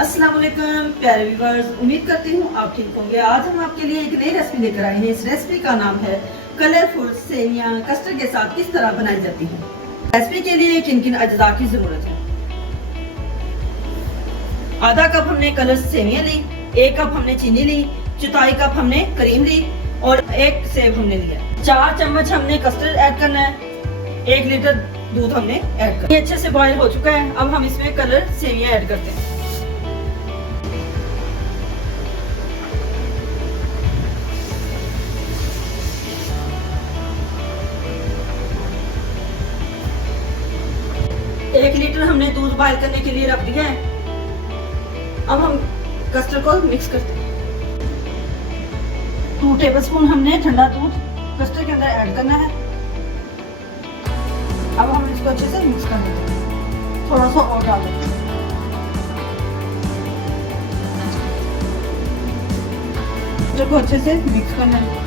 अस्सलाम वालेकुम प्यारे व्यूअर्स, उम्मीद करती हूँ आप ठीक होंगे। आज हम आपके लिए एक नई रेसिपी लेकर आए हैं। इस रेसिपी का नाम है कलरफुल सेवियां कस्टर्ड के साथ किस तरह बनाई जाती हैं। रेसिपी के लिए किन किन अज्जा की जरूरत है। आधा कप हमने कलर सेवियां ली, 1 कप हमने चीनी ली, चौथाई कप हमने क्रीम ली और 1 सेब हमने लिया। 4 चम्मच हमने कस्टर्ड ऐड करना है। 1 लीटर दूध हमने ऐड करना है। ये अच्छे से बॉईल हो चुका है। अब हम इसमें कलर सेवियां ऐड करते हैं। एक लीटर हमने दूध बॉईल करने के लिए रख दिया है। अब हम कस्टर्ड को मिक्स करते हैं। 2 टेबलस्पून हमने ठंडा दूध कस्टर्ड के अंदर ऐड करना है। अब हम इसको अच्छे से मिक्स कर देते हैं। थोड़ा सा और डाल देते हैं। को अच्छे से मिक्स करना है।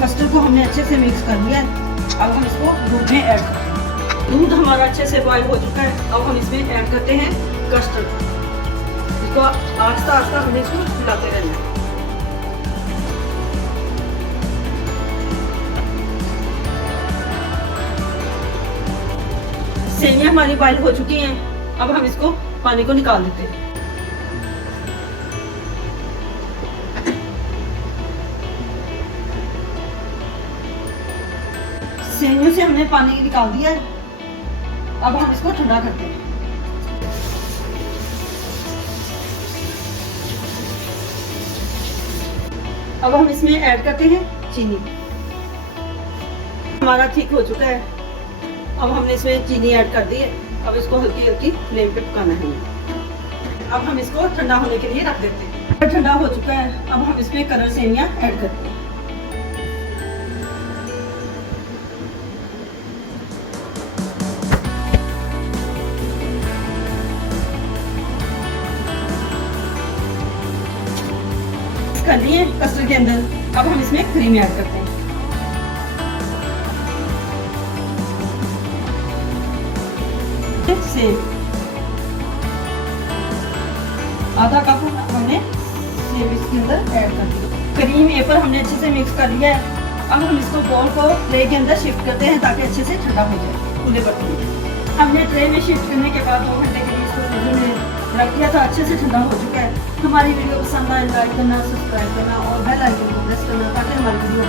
कस्टर्ड को हमने अच्छे से मिक्स कर लिया है। अब हम इसको दूध में ऐड करते हैं। दूध हमारा अच्छे से बॉईल हो चुका है। अब हम इसमें ऐड करते हैं कस्टर्ड। इसको आस्ता आस्ता हमें इसको मिलाते रहना है। सेवियां हमारी बॉईल हो चुकी हैं। अब हम इसको पानी को निकाल देते हैं। सेवियों से हमने पानी निकाल दिया है। अब हम इसको ठंडा करते हैं। अब हम इसमें ऐड करते हैं चीनी। हमारा ठीक हो चुका है। अब हमने इसमें चीनी ऐड कर दी है। अब इसको हल्की हल्की फ्लेम पे पकाना है। अब हम इसको ठंडा होने के लिए रख देते हैं। ठंडा हो चुका है। अब हम इसमें कलर सेवियां ऐड करते हैं। कर लिए कस्टर्ड के अंदर। अब हम इसमें क्रीम ऐड करते हैं। सेब आधा कप हमने सेब इसके अंदर ऐड कर दिया। क्रीम ए पर हमने अच्छे से मिक्स कर लिया है। अब हम इसको बॉल को ट्रे के अंदर शिफ्ट करते हैं ताकि अच्छे से ठंडा हो जाए खुले बर्तन में। हमने ट्रे में शिफ्ट करने के बाद 2 घंटे के लिए इसको फ्रिज में रख दिया था। अच्छे से ठंडा हो चुका है। हमारी वीडियो पसंद आए लाइक करना, सब्सक्राइब करना और बेल आइकन को प्रेस करना ताकि हमारी वीडियो